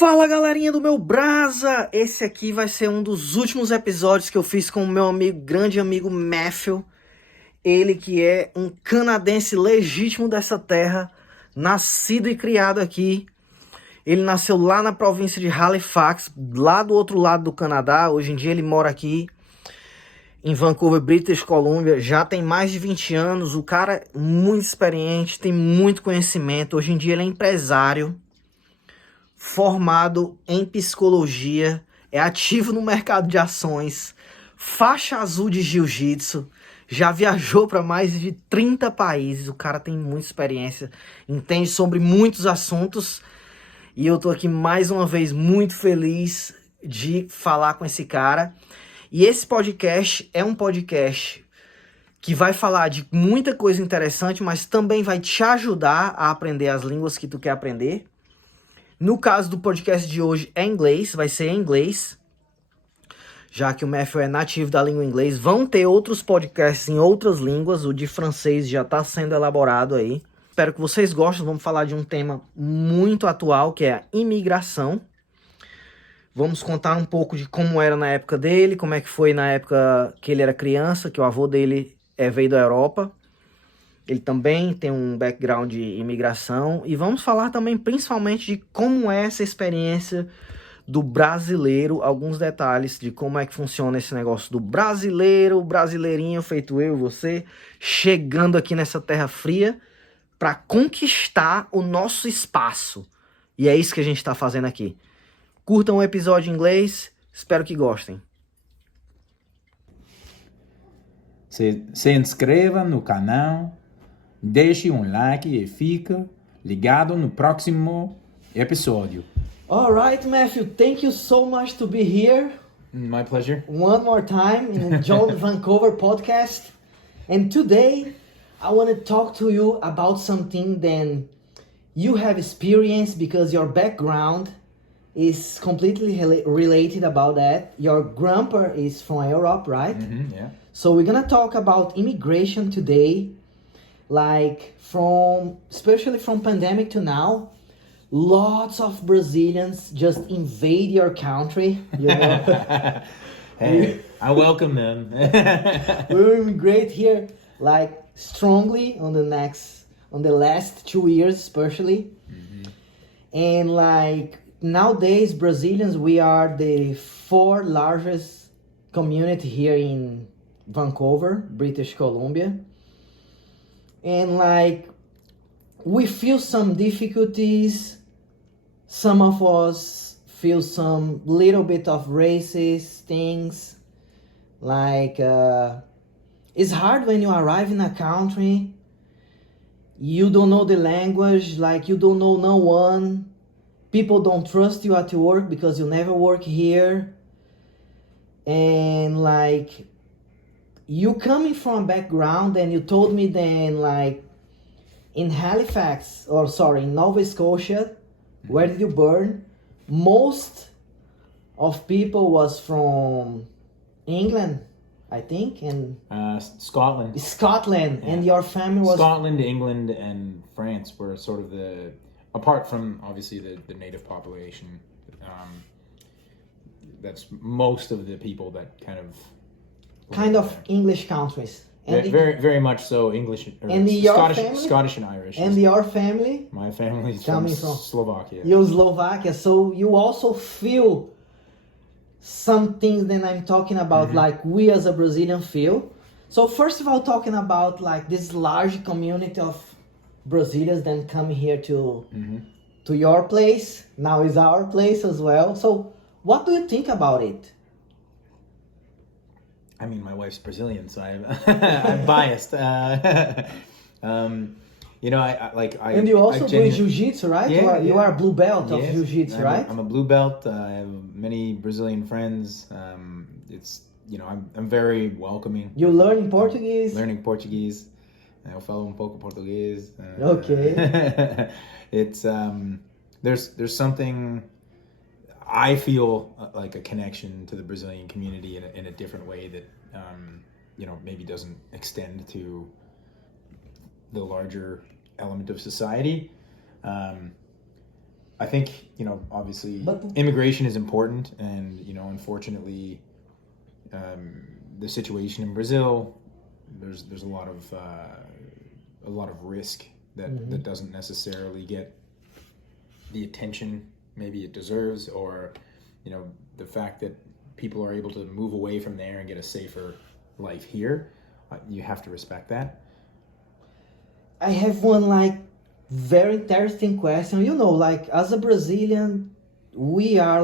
Fala galerinha do meu Brasa! Esse aqui vai ser um dos últimos episódios que eu fiz com o meu grande amigo Matthew. Ele que é um canadense legítimo dessa terra, nascido e criado aqui. Ele nasceu lá na província de Halifax, lá do outro lado do Canadá. Hoje em dia ele mora aqui em Vancouver, British Columbia. Já tem mais de 20 anos. O cara é muito experiente, tem muito conhecimento. Hoje em dia ele é empresário, formado em psicologia, é ativo no mercado de ações, faixa azul de jiu-jitsu, já viajou para mais de 30 países. O cara tem muita experiência, entende sobre muitos assuntos, e eu tô aqui mais uma vez muito feliz de falar com esse cara. E esse podcast é um podcast que vai falar de muita coisa interessante, mas também vai te ajudar a aprender as línguas que tu quer aprender. No caso do podcast de hoje é inglês, vai ser em inglês, já que o Matthew é nativo da língua inglesa. Vão ter outros podcasts em outras línguas, o de francês já está sendo elaborado aí. Espero que vocês gostem. Vamos falar de um tema muito atual, que é a imigração. Vamos contar um pouco de como era na época dele, como é que foi na época que ele era criança, que o avô dele veio da Europa. Ele também tem um background de imigração. E vamos falar também principalmente de como é essa experiência do brasileiro, alguns detalhes de como é que funciona esse negócio do brasileiro, o brasileirinho feito eu e você, chegando aqui nessa terra fria para conquistar o nosso espaço. E é isso que a gente está fazendo aqui. Curtam o episódio em inglês, espero que gostem. Se inscreva no canal, deixe um like e fica ligado no próximo episódio. All right, Matthew, thank you so much to be here. My pleasure. One more time in the John Vancouver podcast. And today I want to talk to you about something that you have experienced because your background is completely related about that. Your grandpa is from Europe, right? Mm-hmm, yeah. So we're gonna talk about immigration today, like especially from pandemic to now. Lots of Brazilians just invade your country, you know. Hey, I welcome them. We will immigrate here like strongly on the last 2 years especially. Mm-hmm. And like nowadays Brazilians, we are the 4th largest community here in Vancouver, British Columbia. And like we feel some difficulties. Some of us feel some little bit of racist things. Like it's hard when you arrive in a country, you don't know the language, like you don't know no one. People don't trust you at work because you never work here. And like you coming from a background, and you told me then like in Halifax, in Nova Scotia, where did you born? Most of people was from England, I think, and Scotland. Yeah. And your family was Scotland, England, and France were sort of apart from obviously the native population. That's most of the people that kind of English countries. And very much so English, and Scottish and Irish. And your family? My family is from Slovakia. You're Slovakia, so you also feel some things that I'm talking about, mm-hmm. like we as a Brazilian feel. So first of all, talking about like this large community of Brazilians that come here to your place. Now is our place as well. So what do you think about it? I mean, my wife's Brazilian, so I'm biased. You know, I and you also do jiu-jitsu, right? Yeah, you are a blue belt of jiu-jitsu, right? I'm a blue belt. I have many Brazilian friends. It's, you know, I'm very welcoming. You learning Portuguese? Learning Portuguese. Eu falo um pouco português. Okay. It's there's something. I feel like a connection to the Brazilian community in a different way that you know, maybe doesn't extend to the larger element of society. I think, obviously But- immigration is important, and, unfortunately, the situation in Brazil, there's a lot of risk that doesn't necessarily get the attention maybe it deserves, or, the fact that people are able to move away from there and get a safer life here. You have to respect that. I have one very interesting question. As a Brazilian, we are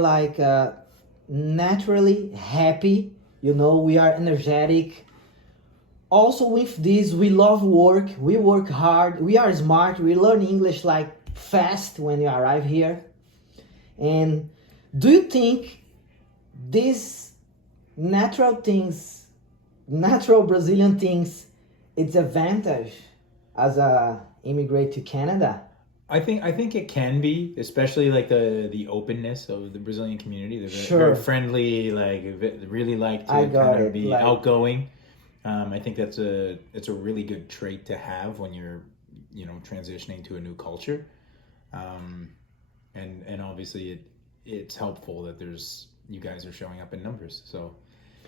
naturally happy. We are energetic. Also with this, we love work. We work hard. We are smart. We learn English fast when you arrive here. And do you think these natural Brazilian things, it's advantage as a immigrant to Canada? I think it can be, especially the openness of the Brazilian community. They're Sure. very friendly, really like to I got kind of it, be outgoing. I think it's a really good trait to have when you're, transitioning to a new culture. And obviously it's helpful that you guys are showing up in numbers. So.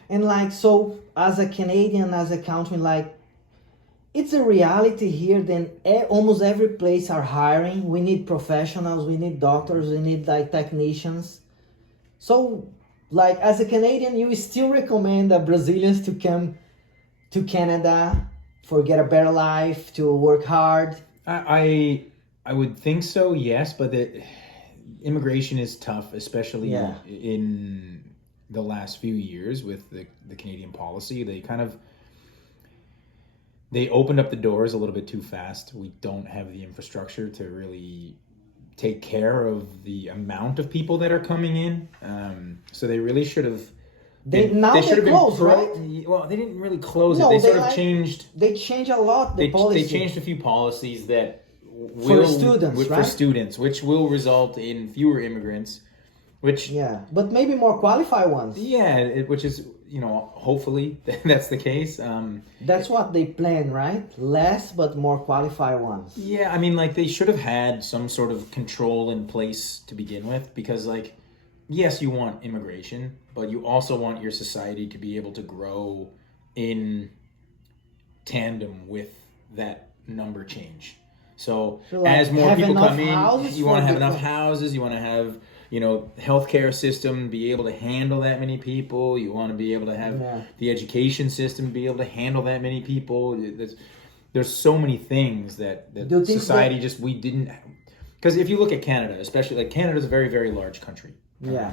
And so as a Canadian, as a country, it's a reality here. Then almost every place are hiring. We need professionals. We need doctors. We need technicians. So as a Canadian, you still recommend Brazilians to come to Canada for get a better life, to work hard? I would think so, yes, but the immigration is tough, especially in the last few years with the Canadian policy. They opened up the doors a little bit too fast. We don't have the infrastructure to really take care of the amount of people that are coming in. So they really should have. They should have closed, right? Well, they didn't really close No, it. They sort of changed. They changed a lot the policy. They changed a few policies that for students, which will result in fewer immigrants. Which but maybe more qualified ones. Yeah, which is hopefully that's the case. That's what they plan, right? Less but more qualified ones. Yeah, I mean, they should have had some sort of control in place to begin with, because yes, you want immigration, but you also want your society to be able to grow in tandem with that number change. So as more people come in, you want to have enough houses, you want to have, healthcare system be able to handle that many people. You want to be able to have the education system be able to handle that many people. There's so many things that society we didn't. Because if you look at Canada, especially Canada's a very, very large country. Yeah.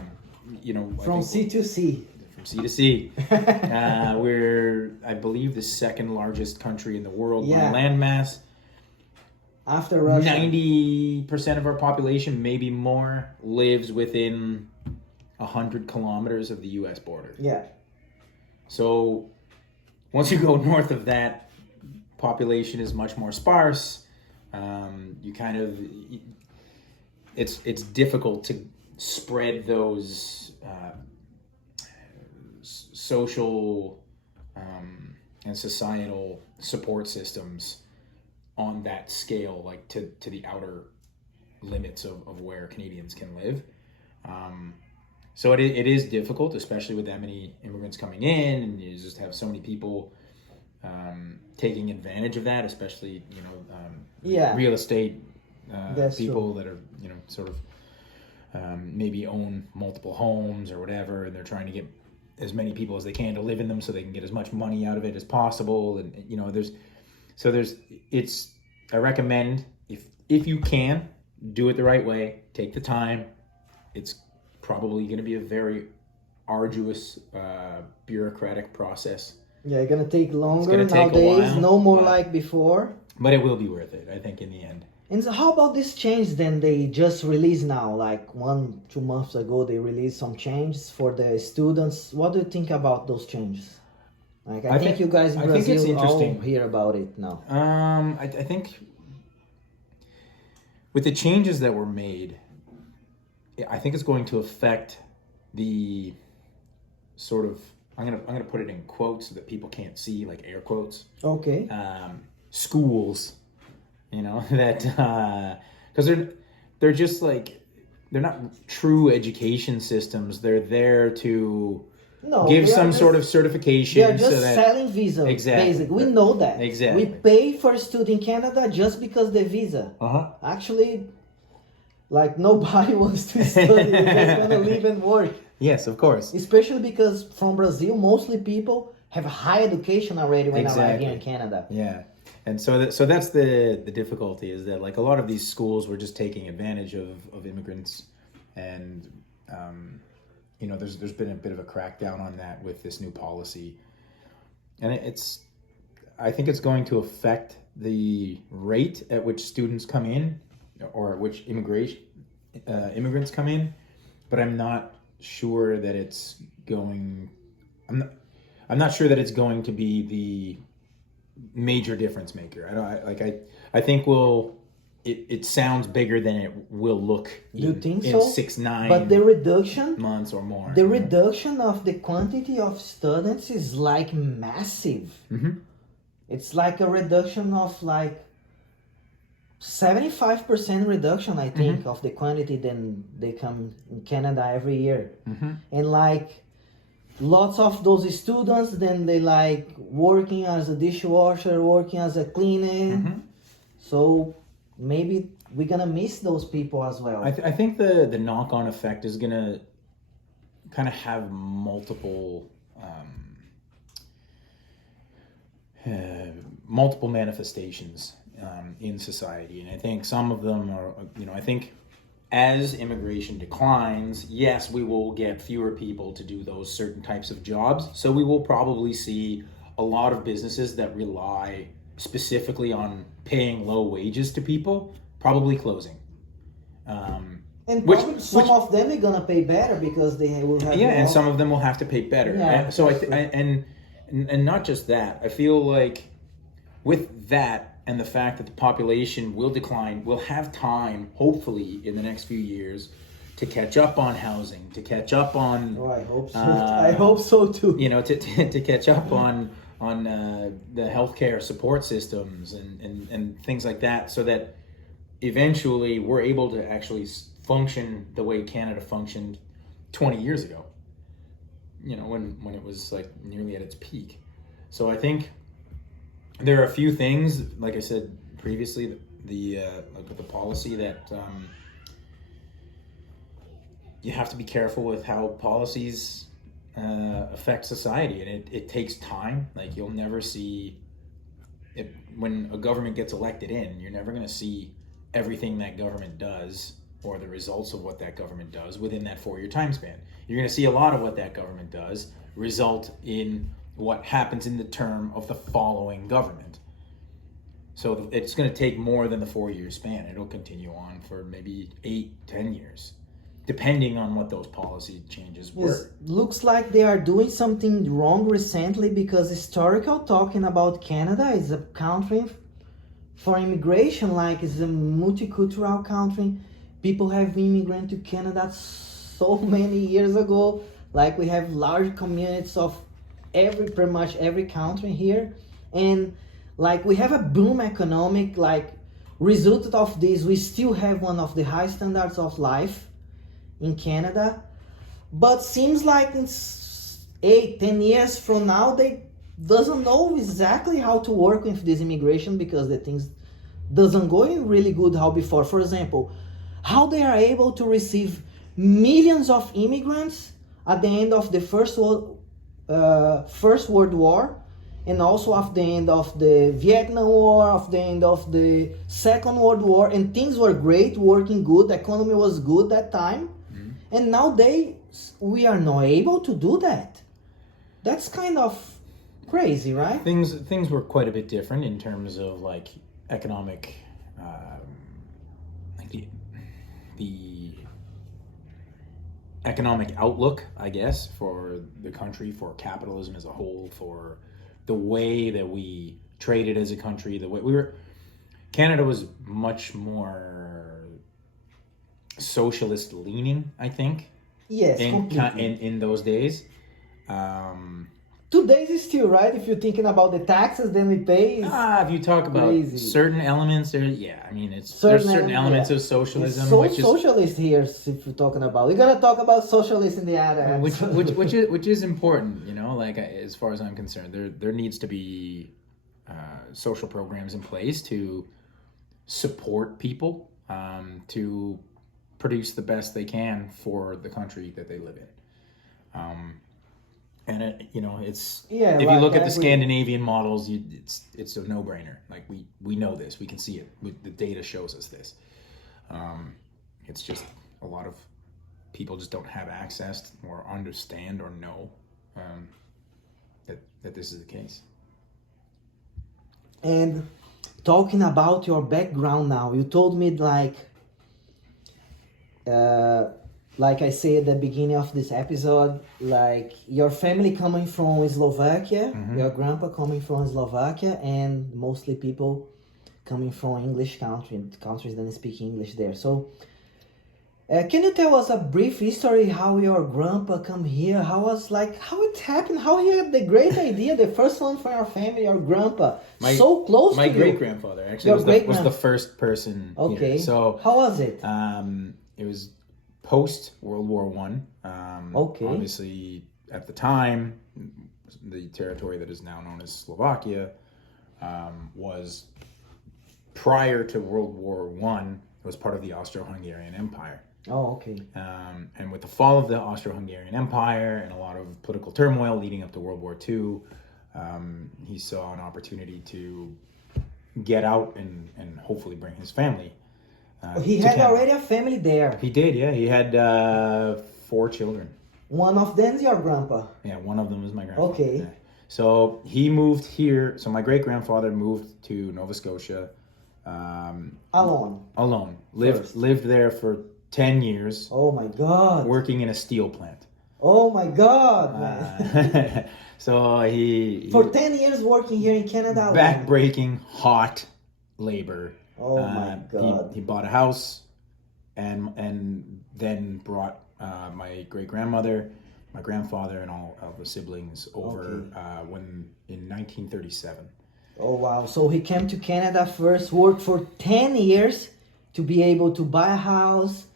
From sea to sea. From sea to sea. We're, I believe, the second largest country in the world by landmass. After Russia. 90% of our population, maybe more, lives within 100 kilometers of the U.S. border. Yeah. So once you go north of that, population is much more sparse. It's difficult to spread those social and societal support systems on that scale, to the outer limits of where Canadians can live. So it is difficult, especially with that many immigrants coming in, and you just have so many people taking advantage of that, especially real estate people that are sort of maybe own multiple homes or whatever, and they're trying to get as many people as they can to live in them so they can get as much money out of it as possible. And I recommend, if you can, do it the right way, take the time. It's probably going to be a very arduous bureaucratic process. Yeah, it's going to take longer nowadays, take a while, no more like before. But it will be worth it, I think, in the end. And so how about this change then they just released now? 1-2 months ago, they released some changes for the students. What do you think about those changes? I think you guys in Brazil all hear about it now. I think with the changes that were made, I think it's going to affect the sort of, I'm gonna put it in quotes so that people can't see, air quotes. Okay. Schools, that because they're just true education systems. They're there to No, give they are some just- sort of certification. They are just so that, selling visa. Exactly. Basically, we know that. Exactly. We pay for a student in Canada just because the visa. Actually, like nobody wants to study. They just want to live and work. Yes, of course. Especially because from Brazil, mostly people have high education already when arrive here in Canada. Yeah. And so that's the difficulty, is that like a lot of these schools were just taking advantage of immigrants, and you know, there's been a bit of a crackdown on that with this new policy, and I think it's going to affect the rate at which students come in, or at which immigrants come in, but I'm not sure that it's going. I'm not sure that it's going to be the major difference maker. I think it sounds bigger than it will look. You think in so? 6-9 but the reduction months or more. The reduction of the quantity of students is like massive. Mm-hmm. It's like a reduction of like 75% reduction, I think, of the quantity then they come in Canada every year. And like lots of those students, then they like working as a dishwasher, working as a cleaner. So maybe we're gonna miss those people as well. I think the knock-on effect is gonna kind of have multiple manifestations in society, and I think some of them are, you know, I think as immigration declines, yes, we will get fewer people to do those certain types of jobs. So we will probably see a lot of businesses that rely specifically on paying low wages to people probably closing. And probably some of them are gonna pay better because they will have and some of them will have to pay better. Yeah, So and not just that. I feel like with that, and the fact that the population will decline, we'll have time, hopefully, in the next few years, to catch up on housing, to catch up on. Oh, I hope so. I hope so too. You know, to catch up on the healthcare support systems and things like that, so that eventually we're able to actually function the way Canada functioned 20 years ago. You know, when it was like nearly at its peak. So I think there are a few things, like I said previously, the policy that you have to be careful with how policies affect society, and it takes time. Like you'll never see it when a government gets elected in. You're never going to see everything that government does or the results of what that government does within that 4-year time span. You're going to see a lot of what that government does result in what happens in the term of the following government. So it's going to take more than the 4-year span. It'll continue on for maybe 8-10 years, depending on what those policy changes were. Yes, looks like they are doing something wrong recently, because historical talking about Canada is a country for immigration, like it's a multicultural country. People have immigrated to Canada so many years ago. Like we have large communities of pretty much every country here, and like we have a boom economic. Like result of this, we still have one of the high standards of life in Canada, but seems like in 8-10 years from now they doesn't know exactly how to work with this immigration, because the things doesn't go in really good how before. For example, how they are able to receive millions of immigrants at the end of the First World War, and also at the end of the Vietnam War, at the end of the Second World War, and things were great, working good, the economy was good that time, and nowadays we are not able to do that. That's kind of crazy, right? Things were quite a bit different in terms of like economic, like the economic outlook, I guess, for the country, for capitalism as a whole, for the way that we traded as a country, the way Canada was much more socialist leaning, I think. Yes, in those days. To Today's is still, right? If you're thinking about the taxes, then we pay. If you talk about crazy. certain elements, there's Certain certain elements yeah. of socialism, It's so which is socialist here. If you're talking about, we're gonna talk about socialist in the other episode. which is important, like as far as I'm concerned, there needs to be social programs in place to support people to produce the best they can for the country that they live in. And it's if you look at the Scandinavian models, it's a no-brainer. Like we know this, we can see it. The data shows us this. It's just a lot of people just don't have access or understand or know that this is the case. And talking about your background now, you told me like I said at the beginning of this episode, like your family coming from Slovakia, your grandpa coming from Slovakia, and mostly people coming from English countries that speak English there. So can you tell us a brief history how your grandpa come here? How it happened? How he had the great idea, the first one for your family, your grandpa, so close to you. My great-grandfather actually was the first person here. So how was it? It was post World War One. Obviously, at the time, the territory that is now known as Slovakia was, prior to World War One, it was part of the Austro-Hungarian Empire. Oh, okay. And with the fall of the Austro-Hungarian Empire and a lot of political turmoil leading up to World War II, he saw an opportunity to get out and hopefully bring his family. He had already a family there. He did, yeah. He had 4 children. One of them is your grandpa. Yeah, one of them is my grandfather. Okay. Yeah. So he moved here. So my great-grandfather moved to Nova Scotia. Alone. Lived there for 10 years. Oh my God. Working in a steel plant. Oh my God, man. So he for 10 years working here in Canada. Back-breaking, hot labor. Oh my God. He bought a house and then brought my great-grandmother, my grandfather, and all of the siblings over when in 1937. Oh wow. So he came to Canada first, worked for 10 years to be able to buy a house,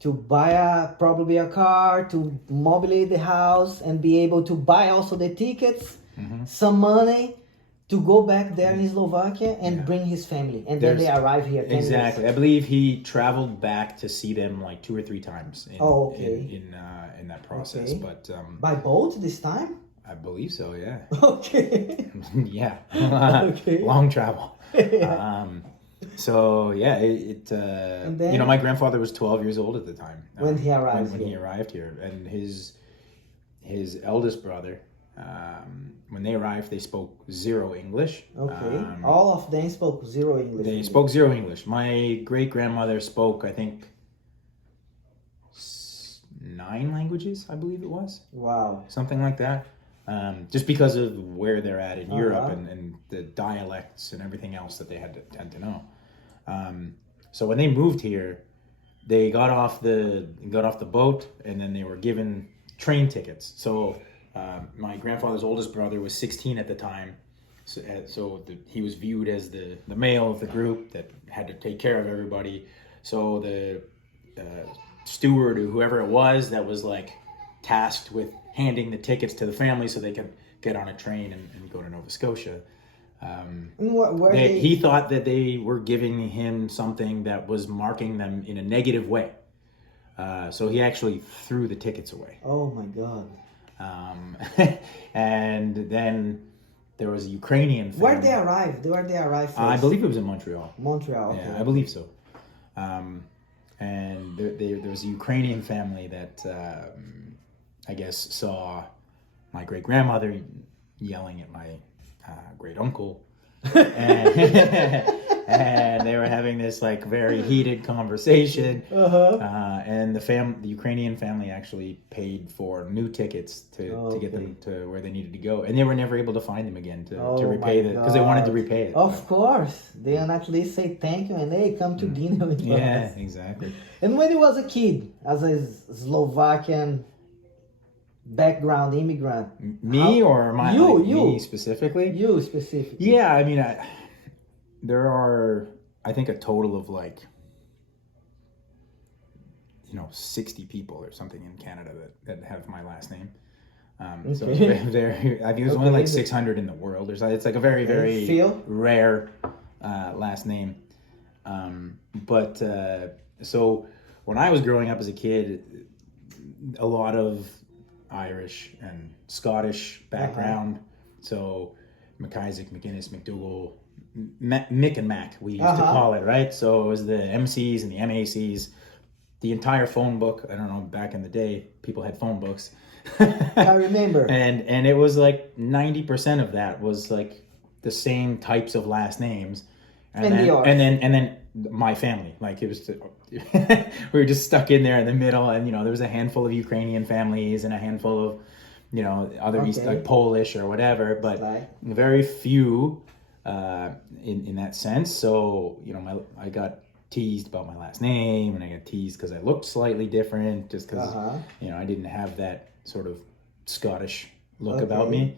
to buy probably a car, to mobilize the house, and be able to buy also the tickets, some money, to go back there in Slovakia and bring his family. And then they arrive here 10 exactly. years. I believe he traveled back to see them like 2 or 3 times in that process. Okay. But by boat this time? I believe so, yeah. Okay. Yeah. Okay. Long travel. So yeah, and then, my grandfather was 12 years old at the time when he arrived. When he arrived here, and his eldest brother, when they arrived, they spoke 0 English. Okay. All of them spoke 0 English. They spoke 0 English. My great grandmother spoke, I think, 9 languages, I believe it was. Wow. Something like that. Just because of where they're at in Europe and the dialects and everything else that they had to tend to know. So when they moved here, they got off the boat, and then they were given train tickets. So my grandfather's oldest brother was 16 at the time, so he was viewed as the male of the group that had to take care of everybody. So the steward or whoever it was that was like tasked with handing the tickets to the family so they could get on a train and go to Nova Scotia. He thought that they were giving him something that was marking them in a negative way. So he actually threw the tickets away. Oh my God. And then there was a Ukrainian family. Where they arrived first? I believe it was in Montreal. Montreal, okay. Yeah, I believe so. And there was a Ukrainian family that I guess saw my great-grandmother yelling at my great-uncle. And they were having this like very heated conversation. And the Ukrainian family actually paid for new tickets to get them to where they needed to go. And they were never able to find them again to repay it, because they wanted to repay it. Of course. They at least say thank you and hey, come to dinner with us. Yeah, exactly. And when he was a kid, as a Slovakian background immigrant? Me or my You, me specifically? You specifically. Yeah, I mean, there are, I think, a total of like, 60 people or something in Canada that have my last name. So there, I think there's only like 600 in the world. It's like a very, very rare last name. But so when I was growing up as a kid, a lot of Irish and Scottish background. So McIsaac, McGuinness, McDougall, Mick and Mac, we used to call it, right? So it was the MCs and the MACs, the entire phone book. I don't know, back in the day, people had phone books. I remember. And it was like 90% of that was like the same types of last names. And then my family, like it was, we were just stuck in there in the middle, and there was a handful of Ukrainian families and a handful of, other East, like Polish or whatever, but very few in that sense. So I got teased about my last name, and I got teased because I looked slightly different, just because I didn't have that sort of Scottish look about me.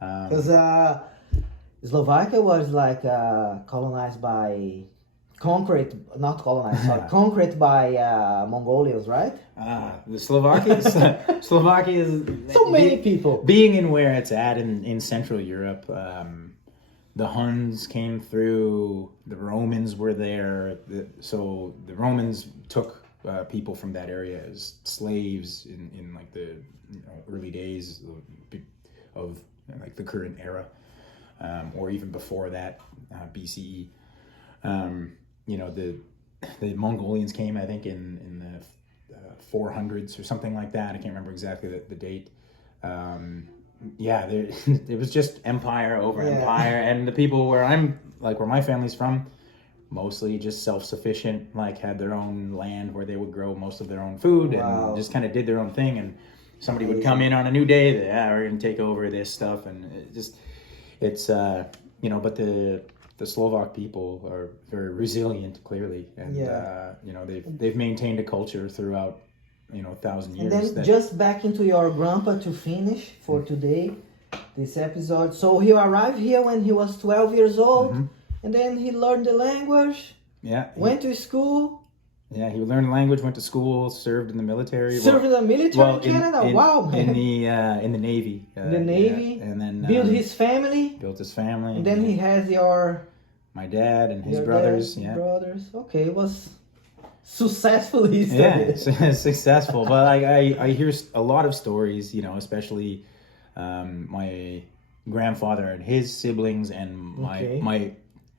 Because Slovakia was like colonized by conquered by Mongolians, right? The Slovakia is so many people being in where it's at in Central Europe. The Huns came through. The Romans were there. So the Romans took people from that area as slaves in like the early days of like the current era, or even before that, BCE. The Mongolians came, I think, in the 400s or something like that. I can't remember exactly the date. It was just empire over empire, and the people where my family's from, mostly just self-sufficient, like had their own land where they would grow most of their own food and just kind of did their own thing. And somebody would come in on a new day, we're going to take over this stuff, and but the Slovak people are very resilient, clearly, and they've maintained a culture throughout 1,000 years. And then just back into your grandpa to finish for today, this episode. So he arrived here when he was 12 years old, and then he learned the language. Yeah. Went to school. Yeah, he learned the language, went to school, served in the military. In Canada. Wow. In the Navy. The Navy. And then built his family. And then he has my dad and his brothers. Brothers. Okay, it was successfully studied. Yeah, successful. But I hear a lot of stories, especially my grandfather and his siblings and my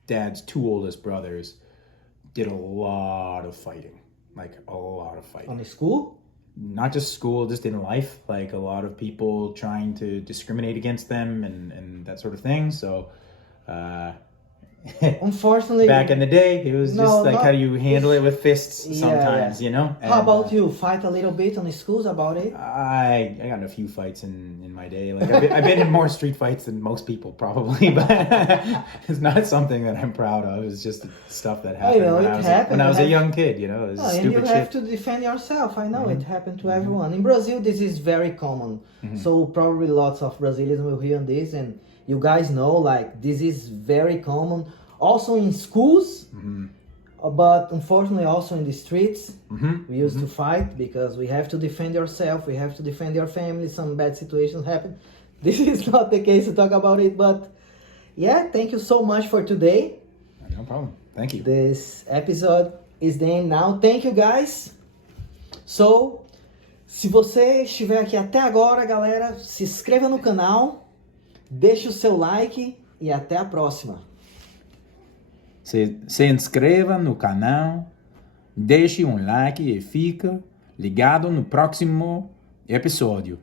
dad's two oldest brothers did a lot of fighting. On the school? Not just school, just in life. Like a lot of people trying to discriminate against them and that sort of thing. So unfortunately, back in the day, it was how do you handle it with fists sometimes, And, how about you? Fight a little bit on the schools about it? I got in a few fights in my day. Like I've been in more street fights than most people probably, but it's not something that I'm proud of. It's just stuff that happened when I was a young kid. It was stupid and you shit. have to defend yourself. I know it happened to everyone. In Brazil, this is very common. So probably lots of Brazilians will hear this, and you guys know, this is very common. Also in schools, but unfortunately also in the streets. We used to fight because we have to defend yourself, we have to defend your family. Some bad situations happen. This is not the case to talk about it, but thank you so much for today. No problem. Thank you. This episode is the end now. Thank you, guys. So, se você estiver aqui até agora, galera, se inscreva no canal, deixe o seu like e até a próxima. Se inscreva no canal, deixe um like e fica ligado no próximo episódio.